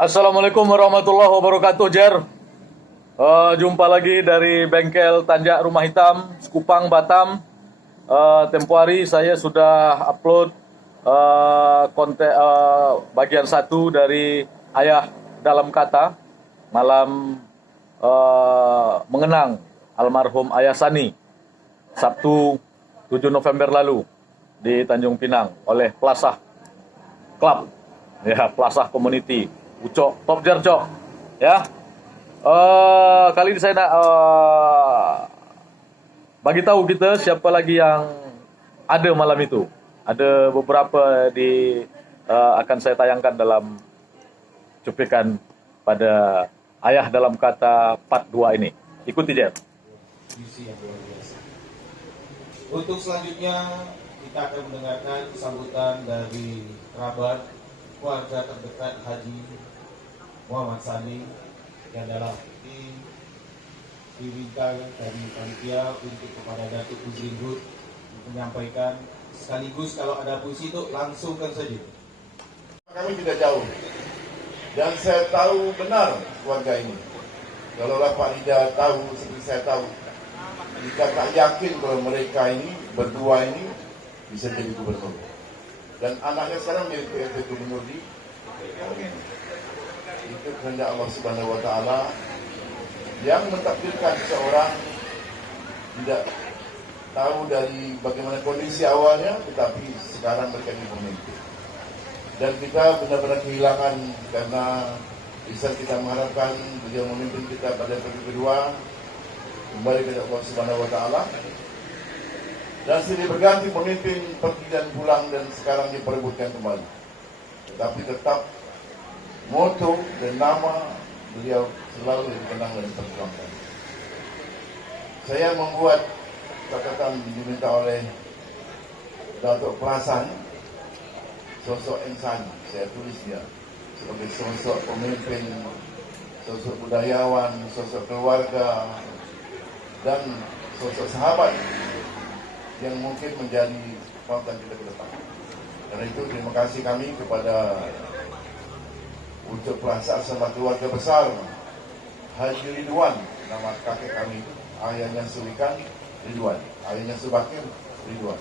Assalamualaikum warahmatullahi wabarakatuh, Jer. Jumpa lagi dari bengkel Tanjak Rumah Hitam, Sekupang, Batam. Tempo hari saya sudah upload konten bagian 1 dari Ayah Dalam Kata, malam mengenang almarhum Ayah Sani, Sabtu 7 November lalu di Tanjung Pinang oleh Plasah Club, ya, Plasah Community. Ucok, top jar cok, ya. Kali ini saya nak bagi tahu kita siapa lagi yang ada malam itu. Ada beberapa akan saya tayangkan dalam cuplikan pada Ayah Dalam Kata Part 2 ini. Ikuti, Jer. Untuk selanjutnya kita akan mendengarkan sambutan dari kerabat keluarga terdekat Haji Muhammad Sani yang dalam diminta dari panitia untuk kepada Datuk Puzringut menyampaikan, sekaligus kalau ada puisi itu langsungkan saja. Kami tidak jauh dan saya tahu benar keluarga ini. Kalaulah Pak Rida tahu seperti saya tahu, kita tak yakin bahwa mereka ini berdua ini bisa jadi gubernur. Dan anaknya sekarang menjadi PLT gubernur di itu kehendak Allah Subhanahu wa taala yang mentakdirkan seseorang tidak tahu dari bagaimana kondisi awalnya, tetapi sekarang mereka ini pemimpin. Dan kita benar-benar kehilangan, karena bisa kita mengharapkan beliau memimpin kita pada periode kedua kembali kepada Allah Subhanahu wa taala. Dan silih berganti pemimpin, pergi dan pulang, dan sekarang diperebutkan kembali. Tetapi tetap moto dan nama beliau selalu dikenang dan diperjuangkan. Saya membuat catatan diminta oleh Datuk Perasan, sosok insan. Saya tulis dia sebagai sosok pemimpin, sosok budayawan, sosok keluarga, dan sosok sahabat yang mungkin menjadi panutan kita ke depan. Karena itu terima kasih kami kepada untuk pelaksanaan sama keluarga besar Haji Ridwan, nama kakek kami itu, ayahnya Sulikan Ridwan, ayahnya Subakir Ridwan.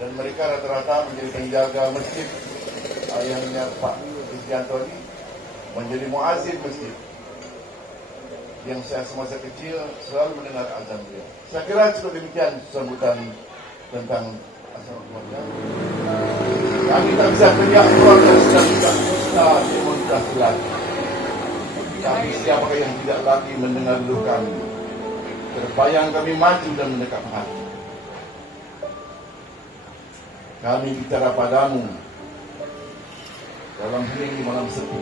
Dan mereka rata-rata menjadi penjaga masjid. Ayahnya Pak Kristianto ini menjadi muazzin masjid, yang saya semasa kecil selalu mendengar azan beliau. Saya kira cukup demikian sambutan tentang asal keluarga. Kami tak bisa teriak keluarga sedang tidak bisa demonstrasi lagi. Tapi siapakah yang tidak lagi mendengar dulu kami? Terbayang kami maju dan mendekat hati. Kami bicara padamu dalam hening di malam sepi.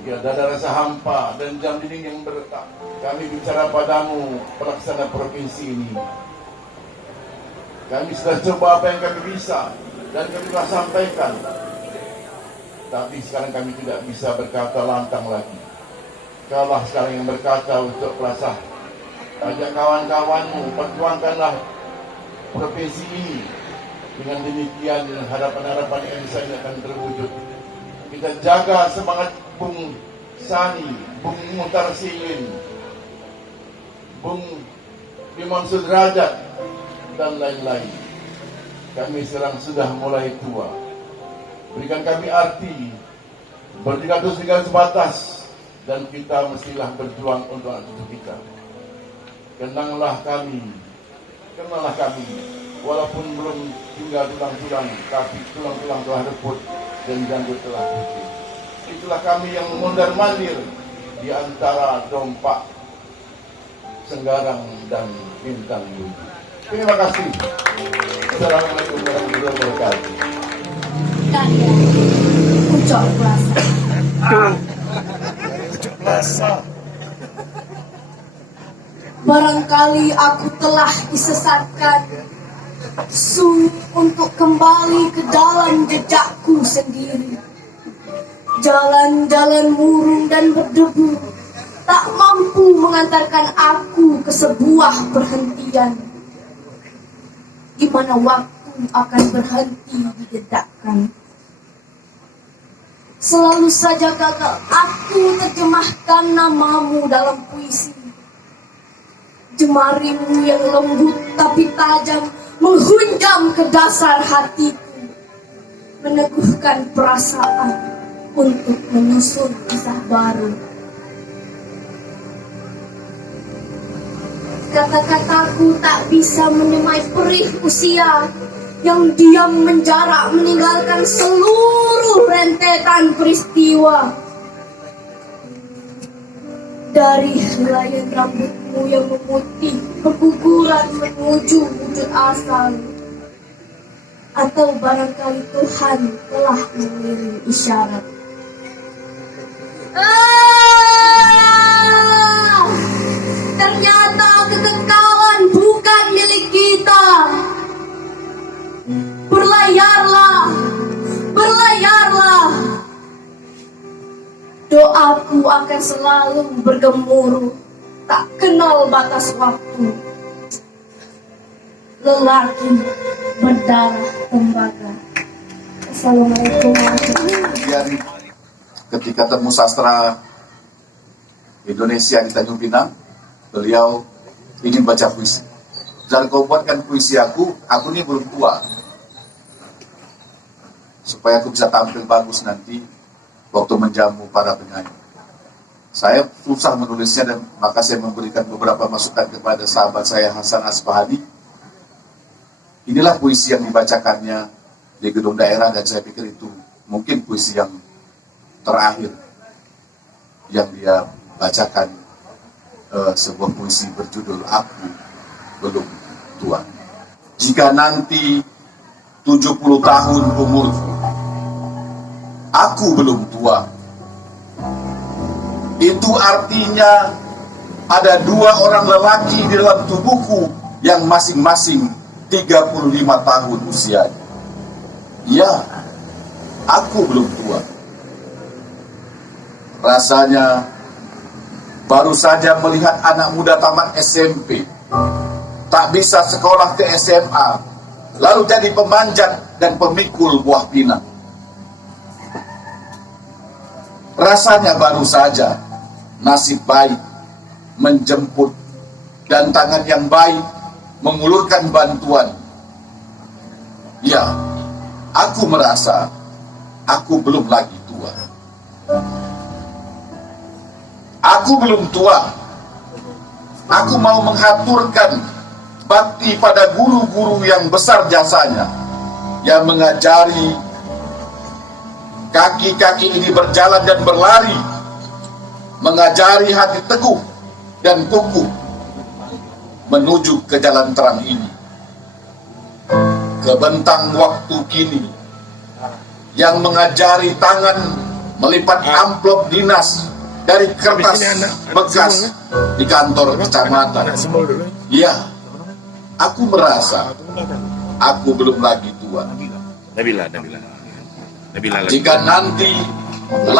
Jika ada rasa hampa dan jam dinding yang berdetak, kami bicara padamu, pelaksana provinsi ini. Kami sudah coba apa yang kami bisa dan kami telah sampaikan. Tapi sekarang kami tidak bisa berkata lantang lagi. Kaulah sekarang yang berkata untuk Plasah. Ajak kawan-kawanmu, perjuangkanlah provinsi ini. Dengan demikian harapan-harapan Indonesia ini akan terwujud. Kita jaga semangat Bung Sani, Bung Muhtar Silin, Bung Imam Sudrajat, dan lain-lain. Kami sekarang sudah mulai tua. Berikan kami arti, berdikari segala sebatas, dan kita mestilah berjuang untuk anak cucu kita. Kenanglah kami, walaupun belum tinggal tulang-tulang, tapi tulang-tulang telah reput dan janggut telah putih. Itulah kami yang mondar-mandir di antara dompak, Senggarang, dan Bintang Bumi. Terima kasih. Assalamualaikum warahmatullahi wabarakatuh. Karya Ucok Plasah. Ucok Plasah. Barangkali aku telah disesatkan untuk kembali ke dalam jejakku sendiri. Jalan-jalan murung dan berdebu tak mampu mengantarkan aku ke sebuah perhentian, di mana waktu akan berhenti didedakkan. Selalu saja gagal aku terjemahkan namamu dalam puisi. Jemarimu yang lembut tapi tajam menghunjam ke dasar hatiku, meneguhkan perasaan untuk menyusun kisah baru. Kata-kataku tak bisa menyemai perih usia yang diam menjarak meninggalkan seluruh rentetan peristiwa. Dari helaian rambutmu yang memutih keguguran menuju wujud asal, atau barangkali Tuhan telah mengirim isyarat. Ternyata kekekalan bukan milik kita. Berlayarlah, berlayarlah. Doaku akan selalu bergemuruh, tak kenal batas waktu. Lelaki berdarah tembaga. Assalamualaikum warahmatullahi wabarakatuh. Ketika temu sastra Indonesia di Tanjung Pinang, beliau ingin baca puisi. Dan kau buatkan puisi aku ini belum tua. Supaya aku bisa tampil bagus nanti waktu menjamu para penyanyi. Saya susah menulisnya dan maka saya memberikan beberapa masukan kepada sahabat saya Hasan Asbahani. Inilah puisi yang dibacakannya di gedung daerah dan saya pikir itu mungkin puisi yang terakhir yang dia bacakan, sebuah puisi berjudul Aku Belum Tua. Jika nanti 70 tahun umurku, aku belum tua. Itu artinya ada 2 orang lelaki di dalam tubuhku yang masing-masing 35 tahun usianya. Ya, aku belum tua. Rasanya baru saja melihat anak muda tamat SMP, tak bisa sekolah ke SMA, lalu jadi pemanjat dan pemikul buah pinang. Rasanya baru saja nasib baik menjemput dan tangan yang baik mengulurkan bantuan. Ya, aku merasa aku belum lagi tua. Aku belum tua. Aku mau menghaturkan bakti pada guru-guru yang besar jasanya, yang mengajari kaki-kaki ini berjalan dan berlari, mengajari hati teguh dan kukuh menuju ke jalan terang ini. Kebentang waktu kini yang mengajari tangan melipat amplop dinas dari kertas bekas di kantor kecamatan. Ya, aku merasa aku belum lagi tua. Nabila. Jika nanti 80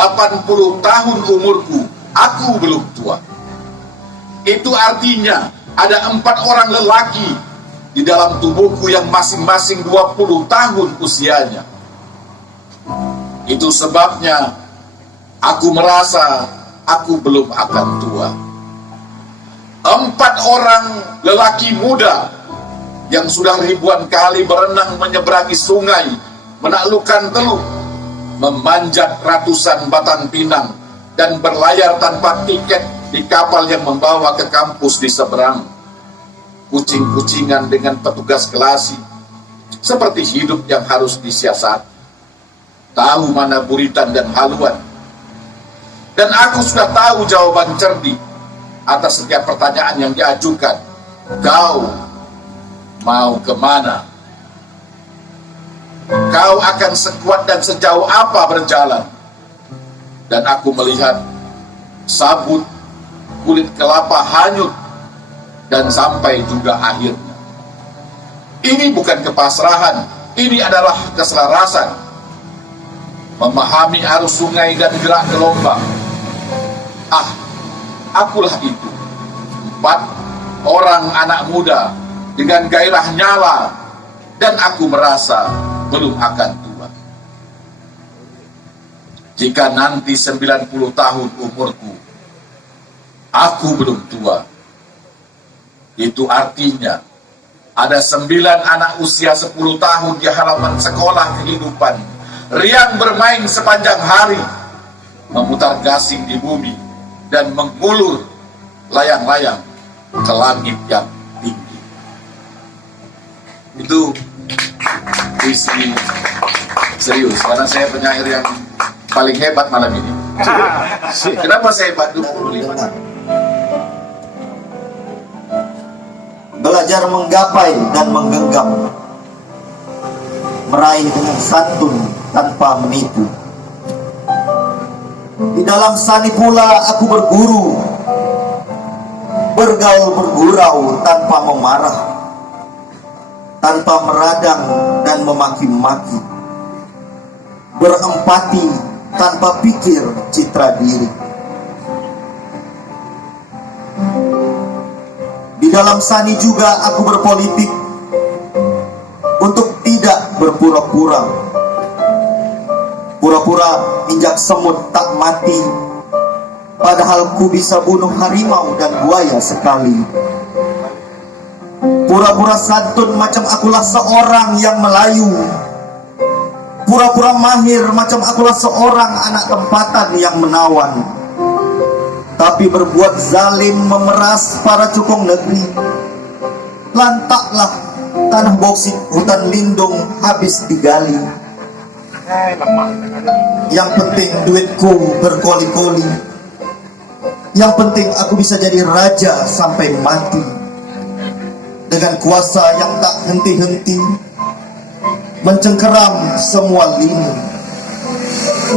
tahun umurku, aku belum tua. Itu artinya ada 4 orang lelaki di dalam tubuhku yang masing-masing 20 tahun usianya. Itu sebabnya aku merasa aku belum akan tua. 4 orang lelaki muda yang sudah ribuan kali berenang menyeberangi sungai, menaklukkan teluk, memanjat ratusan batang pinang, dan berlayar tanpa tiket di kapal yang membawa ke kampus di seberang. Kucing-kucingan dengan petugas kelasi, seperti hidup yang harus disiasat. Tahu mana buritan dan haluan. Dan aku sudah tahu jawaban cerdik atas setiap pertanyaan yang diajukan. Kau mau kemana? Kau akan sekuat dan sejauh apa berjalan? Dan aku melihat sabut kulit kelapa hanyut dan sampai juga akhirnya. Ini bukan kepasrahan, ini adalah keselarasan. Memahami arus sungai dan gerak gelombang. Akulah itu. 4 orang anak muda dengan gairah nyala, dan aku merasa belum akan tua. jika nanti 90 tahun umurku, aku belum tua. Itu artinya ada 9 anak usia 10 tahun di halaman sekolah kehidupan, riang bermain sepanjang hari, memutar gasing di bumi, dan mengulur layang-layang ke langit yang tinggi. Itu visi serius, karena saya penyair yang paling hebat malam ini. Kenapa saya hebat? 25 tahun. Belajar menggapai dan menggenggam, meraih dengan santun tanpa menipu. Di dalam sani pula aku berguru, bergaul bergurau tanpa memarah, tanpa meradang dan memaki-maki, berempati tanpa pikir citra diri. Di dalam sani juga aku berpolitik untuk tidak berpura-pura. Pura-pura injak semut tak mati, padahal ku bisa bunuh harimau dan buaya sekali. Pura-pura santun macam akulah seorang yang Melayu. Pura-pura mahir macam akulah seorang anak tempatan yang menawan. Tapi berbuat zalim memeras para cukong negeri. Lantaklah tanah boksit hutan lindung habis digali. Yang penting duitku berkoli-koli. Yang penting aku bisa jadi raja sampai mati, dengan kuasa yang tak henti-henti, mencengkeram semua lini.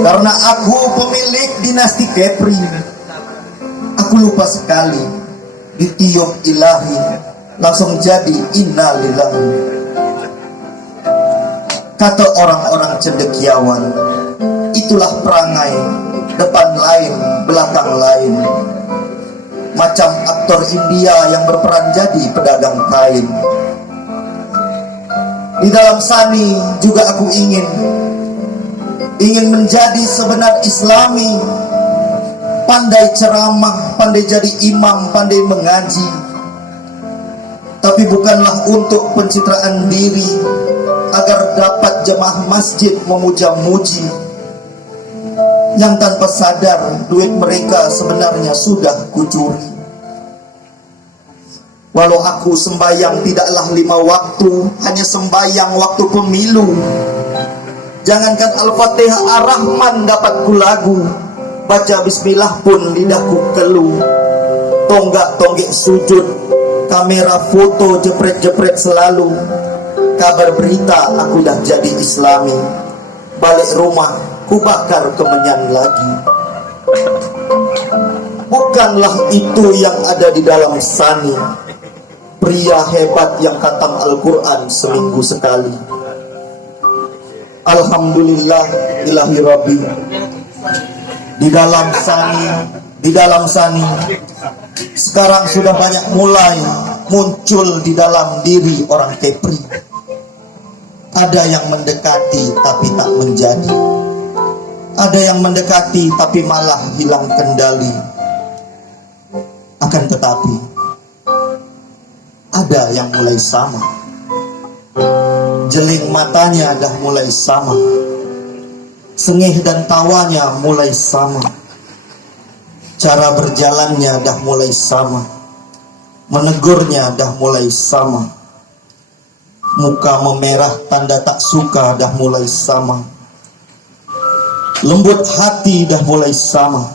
Karena aku pemilik dinasti Kepri, aku lupa sekali ditiup ilahi, langsung jadi innalillahi. Kata orang-orang cendekiawan, itulah perangai, depan lain, belakang lain. Macam aktor India yang berperan jadi pedagang kain. Di dalam sani juga aku ingin menjadi sebenar Islami, pandai ceramah, pandai jadi imam, pandai mengaji. Tapi bukanlah untuk pencitraan diri, agar dapat jemaah masjid memuja-muji, yang tanpa sadar duit mereka sebenarnya sudah kucuri. Walau aku sembahyang tidaklah 5 waktu, hanya sembahyang waktu pemilu. Jangankan Al-Fatihah Ar-Rahman dapat kulagu, baca bismillah pun lidahku keluh. Tonggak-tonggek sujud, kamera foto jepret-jepret selalu. Kabar berita aku dah jadi Islami, balik rumah ku bakar kemenyan lagi. Bukanlah itu yang ada di dalam sani, pria hebat yang khatam Al-Quran seminggu sekali. Alhamdulillah ilahi Rabbi. Di dalam sani sekarang sudah banyak mulai muncul di dalam diri orang Kepri. Ada yang mendekati tapi tak menjadi. Ada yang mendekati tapi malah hilang kendali. Akan tetapi ada yang mulai sama. Jeling matanya dah mulai sama. Sengih dan tawanya mulai sama. Cara berjalannya dah mulai sama. Menegurnya dah mulai sama. Muka memerah tanda tak suka dah mulai sama. Lembut hati dah mulai sama.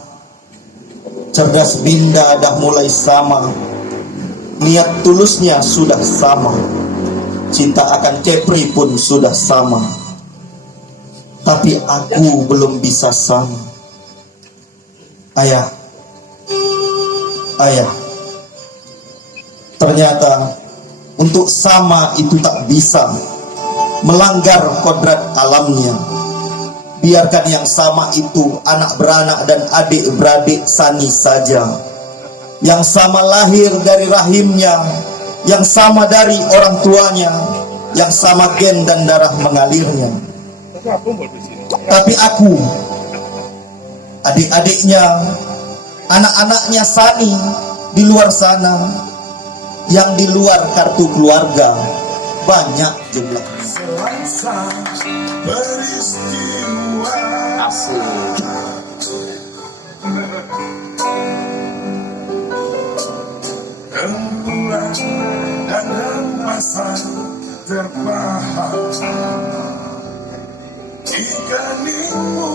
Cerdas binda dah mulai sama. Niat tulusnya sudah sama. Cinta akan Kepri pun sudah sama. Tapi aku belum bisa sama. Ayah, ternyata untuk sama itu tak bisa, melanggar kodrat alamnya. Biarkan yang sama itu anak beranak dan adik beradik sani saja. Yang sama lahir dari rahimnya, yang sama dari orang tuanya, yang sama gen dan darah mengalirnya. Tapi adik-adiknya, anak-anaknya Sani di luar sana, yang di luar kartu keluarga banyak jumlahnya. Asik. Rembulan dan remasan terbahak di keningmu.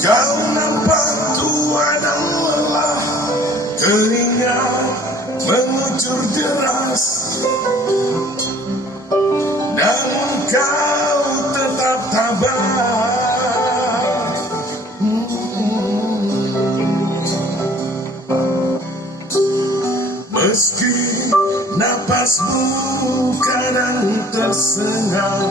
Kau nampak tua dan lelah, keringat mengucur deras, namun kau tetap tabah. Meski napasmu kadang tersengal,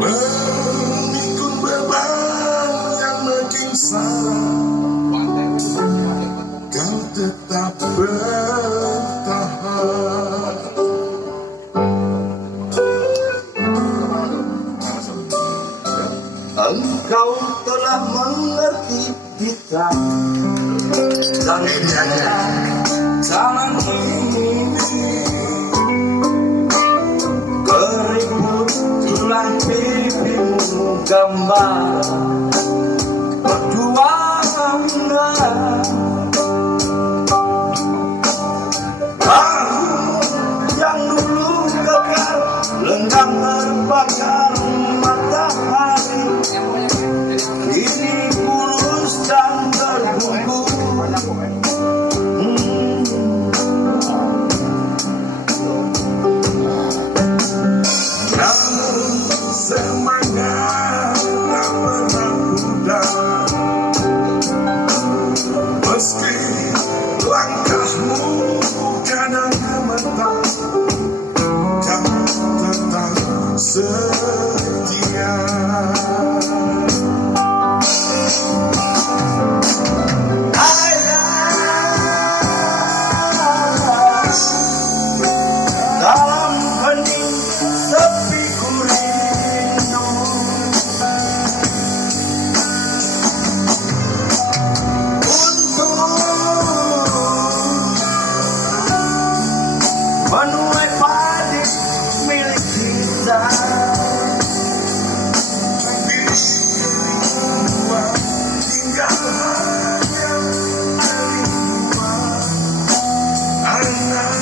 memikul beban yang makin salah, kau tetap bertahan. Engkau telah mengerti kita dan jangan ini keriput tulang pipimu gambar perjuangan. Aku yang dulu kekal lenggang terbakar matahari, kini kurus dan terbungkus. Namun semangat tak pernah pudar, meski langkahmu kadang gemetar, kau tetap setia. Dalam hening sepi ku rindu, untuk menuai padi milik kita. Tinggal hanya anak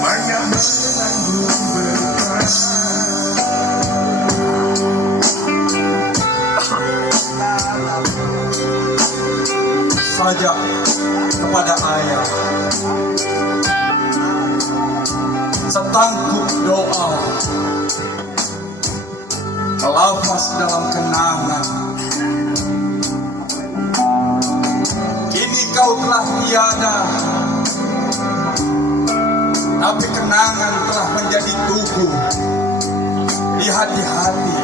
banyak menanggung beban. Saja kepada ayah setangkup doa, melafaz dalam kenangan. Kini kau telah tiada, tapi kenangan telah menjadi tubuh di hati-hati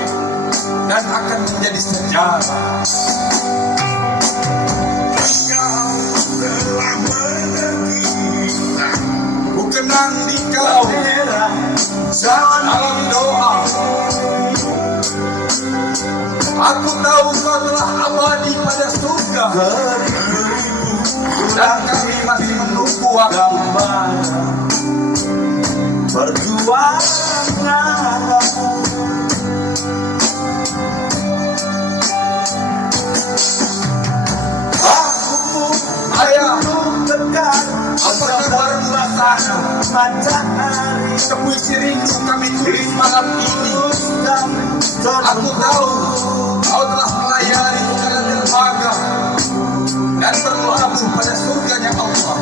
dan akan menjadi sejarah. Telah menegita, Ku kenang di kau dalam doa. Aku tahu kau telah abadi pada surga, dan kami masih menunggu waktu perjuangan. Ayah, apa kabar sana? Matahari sepuisi rindu kami tulis malam ini. Aku tahu kau telah melayari segala dermaga dan berlabuh pada surganya Allah.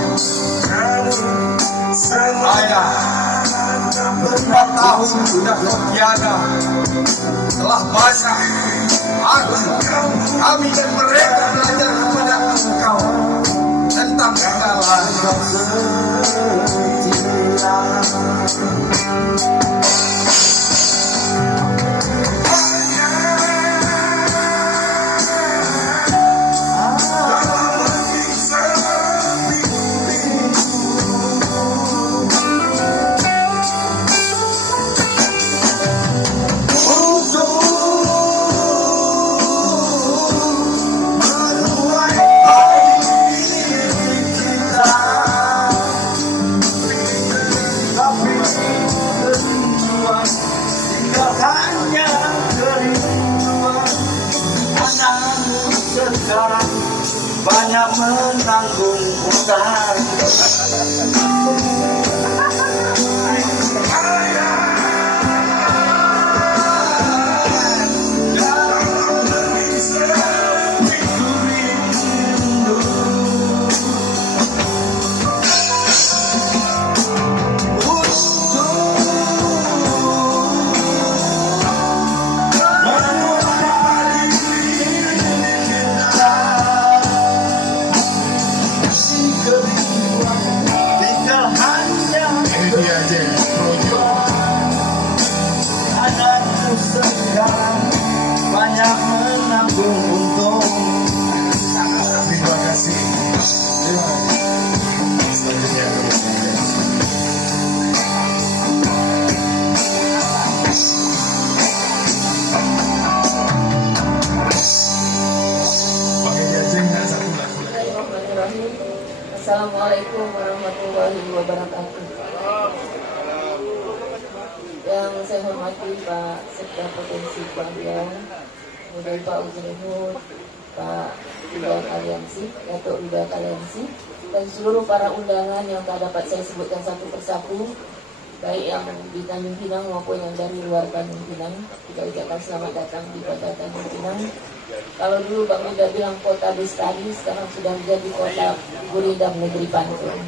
Ayah, berapa tahun sudah kau tiada, telah banyak aku, kami dan mereka belajar kepada engkau tentang kesalahan. agung utara. Banyak menanggung untung. Terima kasih. Selanjutnya pakai jajeng nggak satu lagi. Bismillahirrahmanirrahim. Assalamualaikum warahmatullahi wabarakatuh. Yang saya hormati Pak Sekda Provinsi Bangladesh, kemudian Pak Uzrihud, Pak Ridha Kaliansi, Datuk Ridha Kaliansi, dan seluruh para undangan yang tak dapat saya sebutkan satu persatu, baik yang di Tanjung Pinang maupun yang dari luar Tanjung Pinang. Kita ucapkan selamat datang di kota Tanjung Pinang. Kalau dulu Bang Ida bilang kota Bestari, sekarang sudah menjadi kota Gurindam Negeri Pantun.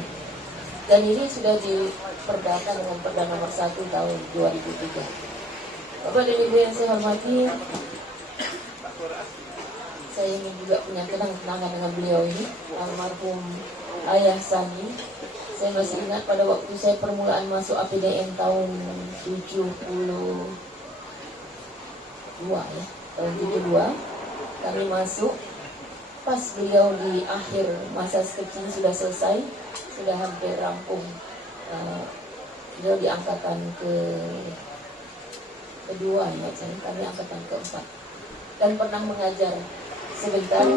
Dan ini sudah diperdakan dengan Perda Nomor 1 tahun 2003. Bapak dan Ibu yang saya hormati, saya ingin juga punya kenang-kenangan dengan beliau ini, almarhum Ayah Sani. Saya masih ingat pada waktu saya permulaan masuk APDN tahun 72 ya, tahun 72 kami masuk. Pas beliau di akhir masa skripsi sudah selesai, sudah hampir rampung. Beliau di angkatan kedua ya, kami angkatan keempat, dan pernah mengajar sebentar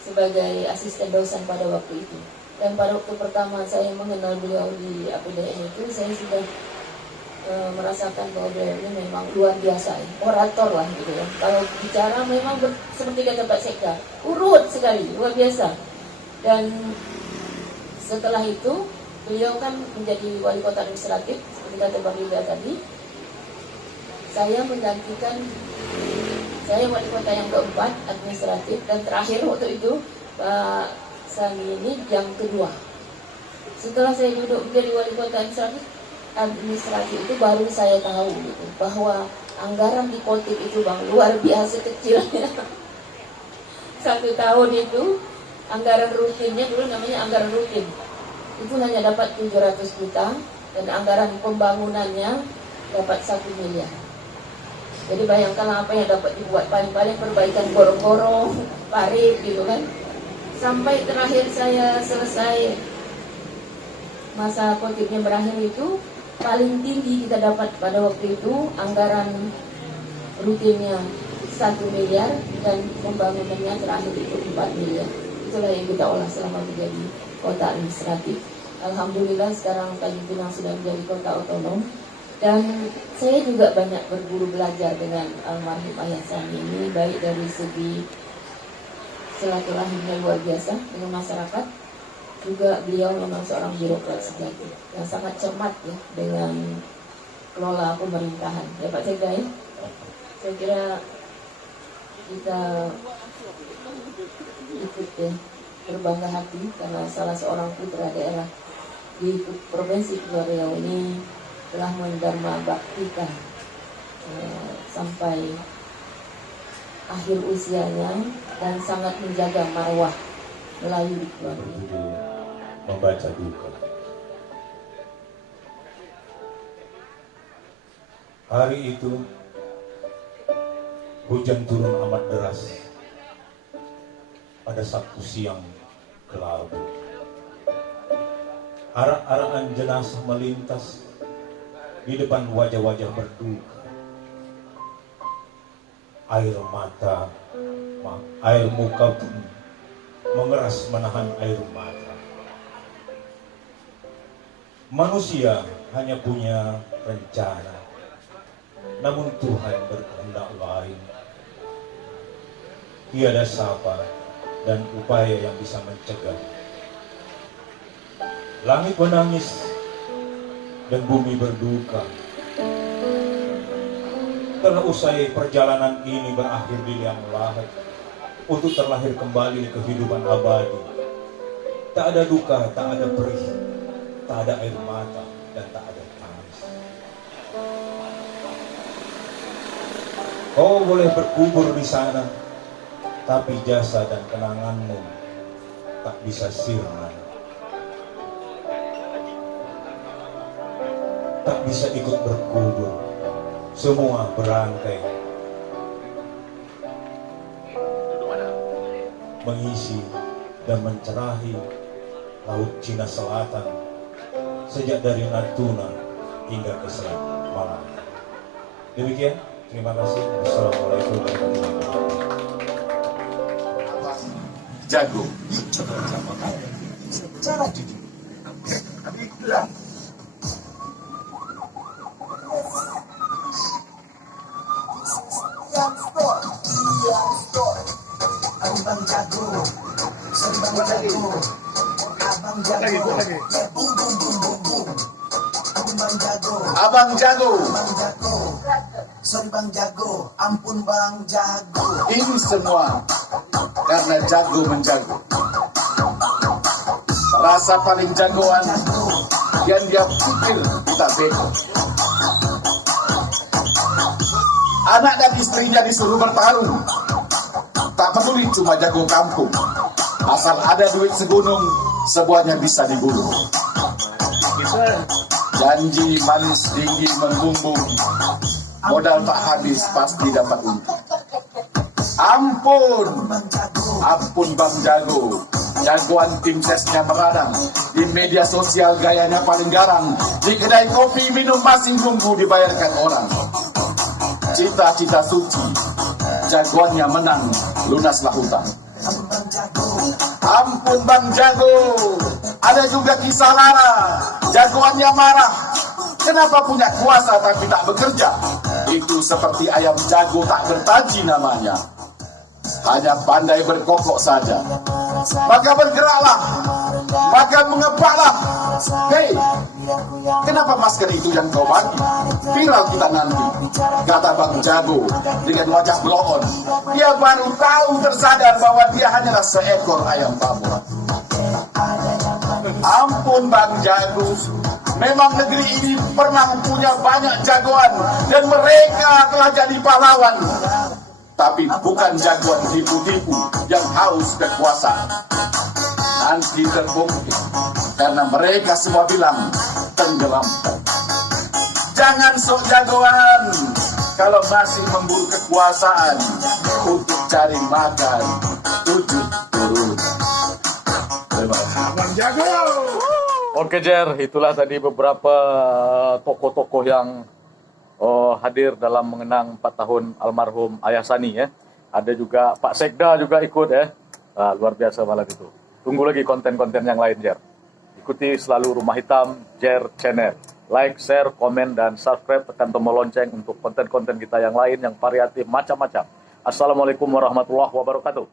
sebagai asisten dosen pada waktu itu. Dan pada waktu pertama saya mengenal beliau di APDN itu, saya sudah merasakan bahwa beliau ini memang luar biasa ya. Orator lah gitu ya. Kalau bicara memang seperti kata Pak Sekda, urut sekali, luar biasa. Dan setelah itu beliau kan menjadi wali kota administratif seperti kata Bang Yuda tadi. Saya menggantikan, saya wali kota yang keempat administratif, dan terakhir waktu itu Pak Sani ini yang kedua. Setelah saya duduk menjadi wali kota administratif itu baru saya tahu gitu, bahwa anggaran di Kotif itu Bang luar biasa kecilnya. 1 tahun itu anggaran rutinnya, dulu namanya anggaran rutin, itu hanya dapat 700 juta, dan anggaran pembangunannya dapat 1 miliar. Jadi bayangkan apa yang dapat dibuat, paling-paling perbaikan gorong-gorong, parit gitu kan. Sampai terakhir saya selesai masa Kotifnya berakhir itu, paling tinggi kita dapat pada waktu itu anggaran rutinnya 1 miliar dan pembangunannya terakhir itu 4 miliar. Itulah yang kita olah selama menjadi kota administratif. Alhamdulillah sekarang Tanjung Pinang sudah menjadi kota otonom, dan saya juga banyak berguru belajar dengan almarhum Ayah Sani ini, baik dari segi silaturahimnya luar biasa dengan masyarakat. Juga beliau memang seorang birokrat sejati yang sangat cermat ya dengan kelola pemerintahan ya Pak Sekda ya. Saya kira kita ikut ya berbangga hati karena salah seorang putra daerah di Provinsi Kepulauan Riau ini telah mendharma baktikan sampai akhir usianya dan sangat menjaga marwah Melayu di keluarga. Membaca duka. Hari itu hujan turun amat deras pada Sabtu siang kelabu. Arak-arakan jenazah melintas di depan wajah-wajah berduka. Air mata, air muka pun mengeras menahan air mata. Manusia hanya punya rencana, namun Tuhan berkehendak lain. Tiada sabar dan upaya yang bisa mencegah Langit menangis dan bumi berduka. Telah usai perjalanan ini berakhir di liang lahat untuk terlahir kembali di kehidupan abadi. Tak ada duka, tak ada perih, tak ada air mata, dan tak ada tangis. Kau boleh berkubur di sana, tapi jasa dan kenanganmu tak bisa sirna. Tak bisa ikut berkubur, semua berangkai mengisi dan mencerahi Laut Cina Selatan sejak dari Natuna hingga ke Selat Malaka. Demikian, terima kasih. Wassalamualaikum warahmatullahi wabarakatuh. Jago. Secara jujur, itulah Abang Jago, sorry Bang Jago, Abang Jago, bum bum bum bum bum, Abang Jago, Abang Jago. Bang Jago, sorry Bang Jago, ampun Bang Jago. Ini semua karena jago menjago. Rasa paling jagoan yang dia pikir kita bego. Anak dan istrinya disuruh bertarung. Tak peduli cuma jago kampung. Asal ada duit segunung, semuanya bisa dibunuh. Janji manis tinggi membumbung, modal tak habis pasti dapat untung. Ampun, ampun Bang Jago. Jagoan tim sesnya meradang. Di media sosial gayanya paling garang. Di kedai kopi minum masing nunggu dibayarkan orang. Cita-cita suci, jagoannya menang, lunaslah hutang. Ampun Bang Jago. Ada juga kisah lara, jagoannya marah. Kenapa punya kuasa tapi tak bekerja? Itu seperti ayam jago tak bertaji namanya. Hanya pandai berkokok saja. Maka bergeraklah, maka mengepaklah. Hei, kenapa masker itu yang kau bagi? Viral kita nanti, kata Bang Jago dengan wajah belon. Dia baru tahu tersadar bahwa dia hanyalah seekor ayam babon. Ampun Bang Jago, memang negeri ini pernah punya banyak jagoan dan mereka telah jadi pahlawan. Tapi bukan jagoan tipu-tipu yang haus kekuasaan. Nanti terbukti karena mereka semua bilang tenggelam. Jangan sok jagoan kalau masih memburu kekuasaan untuk cari makan tujuh turun. Abang Jago. Oke Jer, itulah tadi beberapa tokoh-tokoh yang hadir dalam mengenang 4 tahun almarhum Ayah Sani ya. Ada juga Pak Sekda juga ikut ya. Luar biasa malam itu. Tunggu lagi konten-konten yang lain Jer. Ikuti selalu Rumah Hitam Jer Channel. Like, share, komen, dan subscribe. Tekan tombol lonceng untuk konten-konten kita yang lain yang variatif macam-macam. Assalamualaikum warahmatullahi wabarakatuh.